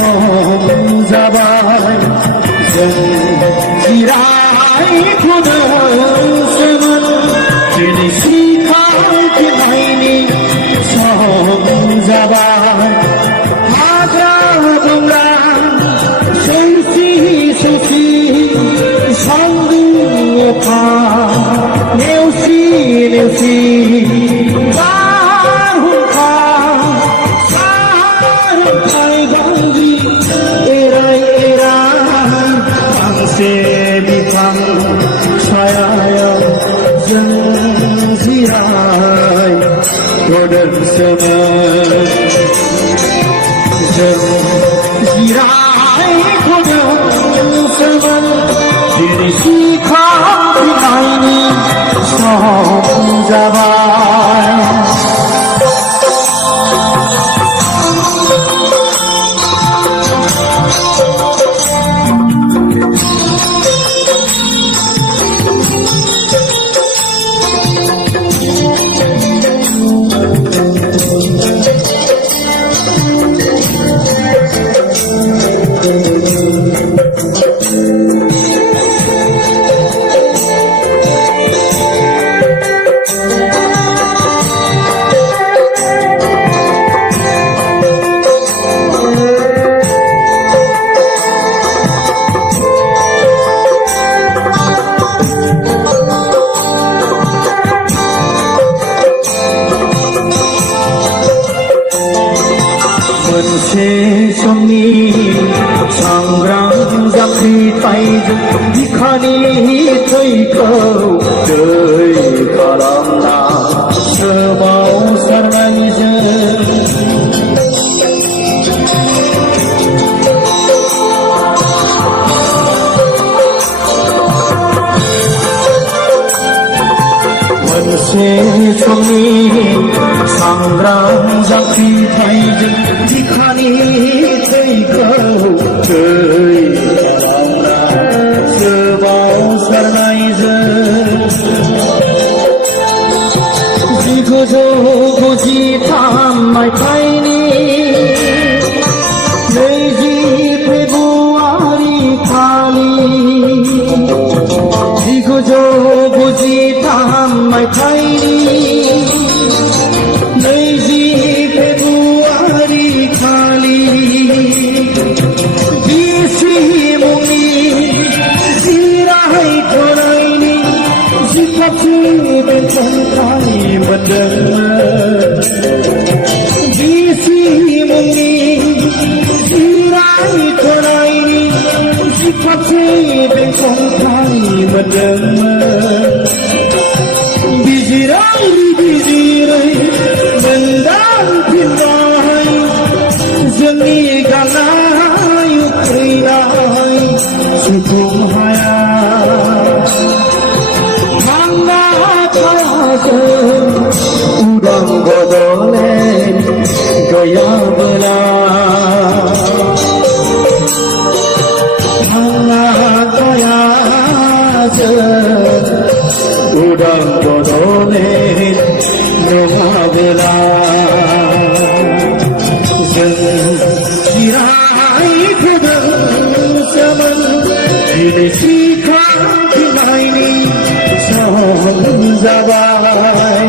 सम जाबाय जों जिरायथ'दोंसोमोन दिनै सिखारफिननायनि सम जाबाय हाग्रा बंग्रा सौसि सौसि सान्दुं अखा नेवसि नेवसि बारहुंखा सारन्थाइ बांग्रि एराय एराय फांसे बिफां सायायाव जों जिरायथ'दोंसोमोन जों जिरायथ'दोंसोमोन दिनै सिखारफिननायनि सम जाबाय मोनसे समनि सांग्रां जांख्रिथायजों बिखानि थैखौ दै खालामना सोमावसारनायजों मोनसे समनि सांग्रां जांख्रिथायजों बिखानि थैखौ दै खालामना सोमावसारनायजों 1993 मायथाइनि 20 फेब्रुवारि खालि 1993 मायथाइनि 20 फेब्रुवारि खालि बिसि मुंनि जिरायथ'नायनि जिखाबसे बेंखनथाय मोनदोंमोन बिसि मुंनि जिरायथ'नायनि जिखाबसे बेंखनथाय मोनदोंमोन बिजिरै बिजिरै मोनदांफिनबाय जोंनि गांनाय उखैनाय सुफुं हाया थांना थागोन उदां बड'लेण्ड गैयाबोला थांना थाया जों उदां बड'लेण्ड नङाबोला जों जिरायथ'दोंसोमोन दिनै सिखारफिननायनि सम जाबाय